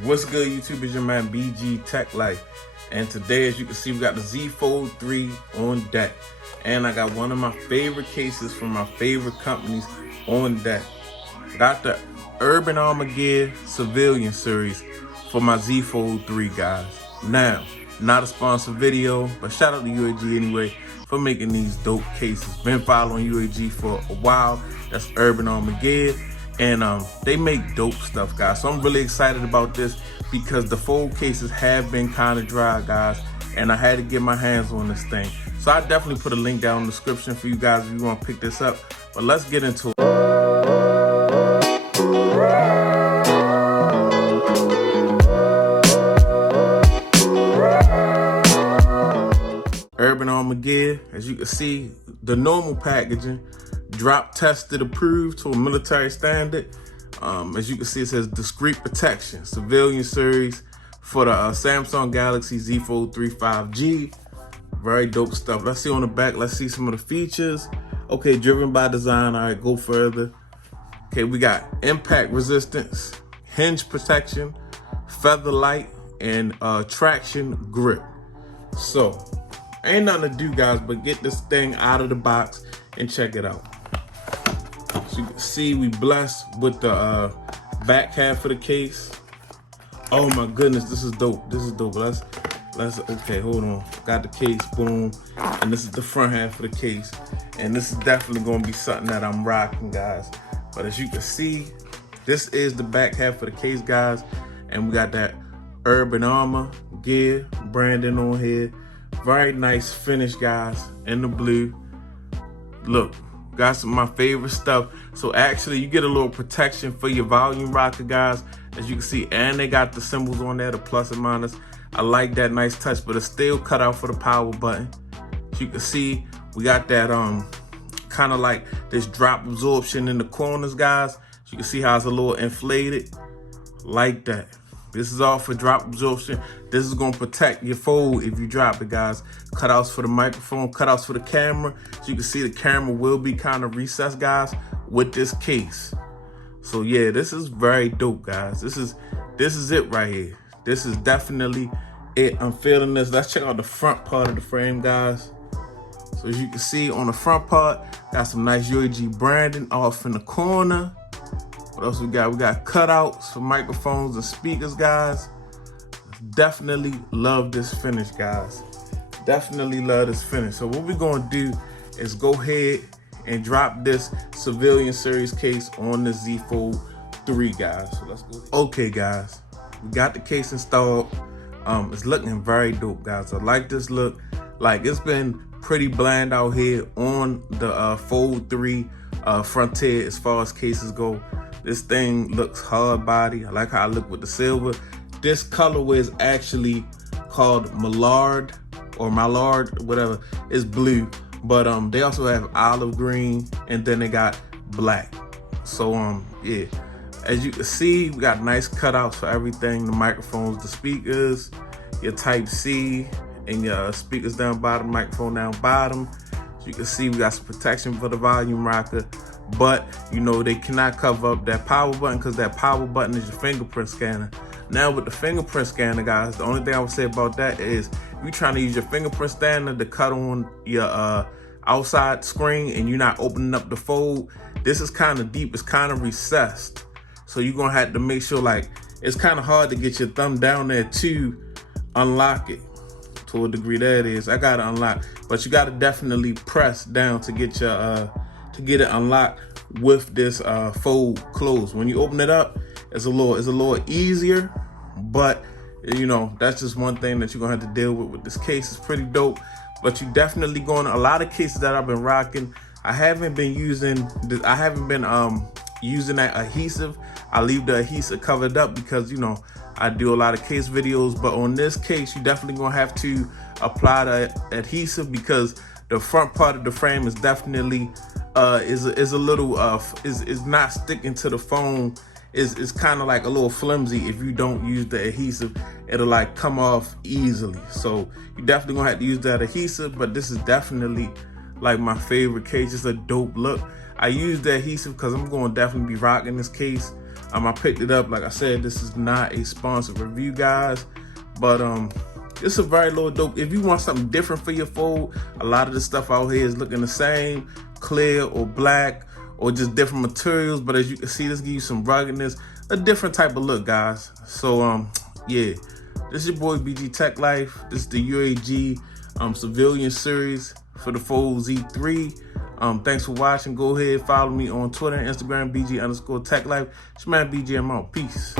What's good, YouTube? It's your man BG Tech Life, and today, as you can see, we got the Z Fold 3 on deck, and I got one of my favorite cases from my favorite companies on deck. Got the Urban Armor Gear Civilian Series for my Z Fold 3, guys. Now, not a sponsored video, but shout out to UAG anyway for making these dope cases. Been following UAG for a while. That's Urban Armor Gear. And they make dope stuff, guys. So I'm really excited about this because the fold cases have been kind of dry, guys, and I had to get my hands on this thing. So I definitely put a link down in the description for you guys if you want to pick this up. But let's get into it. Urban Armor Gear, as you can see, the normal packaging, drop tested, approved to a military standard. As you can see, it says discreet protection, civilian series for the Samsung Galaxy Z Fold 3 5G. Very dope stuff. Let's see on the back. Let's see some of the features. Okay, driven by design. All right, go further. Okay, we got impact resistance, hinge protection, feather light, and traction grip. So, ain't nothing to do, guys, but get this thing out of the box and check it out. So you can see we blessed with the back half of the case. Oh my goodness, this is dope. This is dope. Let's okay, hold on. Got the case, boom. And this is the front half of the case. And this is definitely gonna be something that I'm rocking, guys. But as you can see, this is the back half of the case, guys. And we got that Urban Armor Gear branding on here. Very nice finish, guys, in the blue. Look, got some of my favorite stuff. So actually, you get a little protection for your volume rocker, guys, as you can see, and they got the symbols on there, the plus and minus. I like that nice touch, but it's still cut out for the power button. As you can see, we got that kind of like this drop absorption in the corners, guys. As you can see how it's a little inflated, like that. This is all for drop absorption. This is gonna protect your fold if you drop it, guys. Cutouts for the microphone, cutouts for the camera. So you can see the camera will be kind of recessed, guys, with this case. So yeah, this is very dope, guys. This is it right here. This is definitely it. I'm feeling this. Let's check out the front part of the frame, guys. So as you can see on the front part, got some nice UAG branding off in the corner. What else we got? We got cutouts for microphones and speakers, guys. Definitely love this finish, guys. Definitely love this finish. So what we're gonna do is go ahead and drop this Civilian Series case on the Z Fold 3, guys. So let's go. Okay, guys, we got the case installed. It's looking very dope, guys. I like this look. Like, it's been pretty bland out here on the Fold 3 Frontier as far as cases go. This thing looks hard body. I like how I look with the silver. This colorway is actually called Mallard or Mallard, whatever. It's blue, but they also have olive green, and then they got black. So yeah, as you can see, we got nice cutouts for everything: the microphones, the speakers, your Type C, and your speakers down bottom, microphone down bottom. As you can see, we got some protection for the volume rocker. But, you know, they cannot cover up that power button because that power button is your fingerprint scanner. Now, with the fingerprint scanner, guys, the only thing I would say about that is if you're trying to use your fingerprint scanner to cut on your outside screen and you're not opening up the fold, this is kind of deep. It's kind of recessed. So you're going to have to make sure, like, it's kind of hard to get your thumb down there to unlock it. To a degree, there it is. I got to unlock. But you got to definitely press down to get your to get it unlocked with this fold closed. When you open it up, it's a little easier, but you know, that's just one thing that you're gonna have to deal with this case. It's pretty dope, but you definitely going, a lot of cases that I've been rocking, I haven't been using using that adhesive. I leave the adhesive covered up because, you know, I do a lot of case videos, but on this case, you definitely gonna have to apply the adhesive because the front part of the frame is definitely is a little is not sticking to the foam. Is kind of like a little flimsy. If you don't use the adhesive, it'll like come off easily. So you definitely gonna have to use that adhesive, but this is definitely like my favorite case. It's a dope look. I use the adhesive because I'm going to definitely be rocking this case I picked it up. Like I said, this is not a sponsored review, guys, but it's a very little dope. If you want something different for your fold, a lot of the stuff out here is looking the same, clear or black, or just different materials. But as you can see, this gives you some ruggedness, a different type of look, guys. So yeah, this is your boy BG Tech Life. This is the UAG Civilian Series for the Fold Z3. Thanks for watching. Go ahead, follow me on Twitter and Instagram, BG_Tech Life. It's your man BG. I'm out. Peace.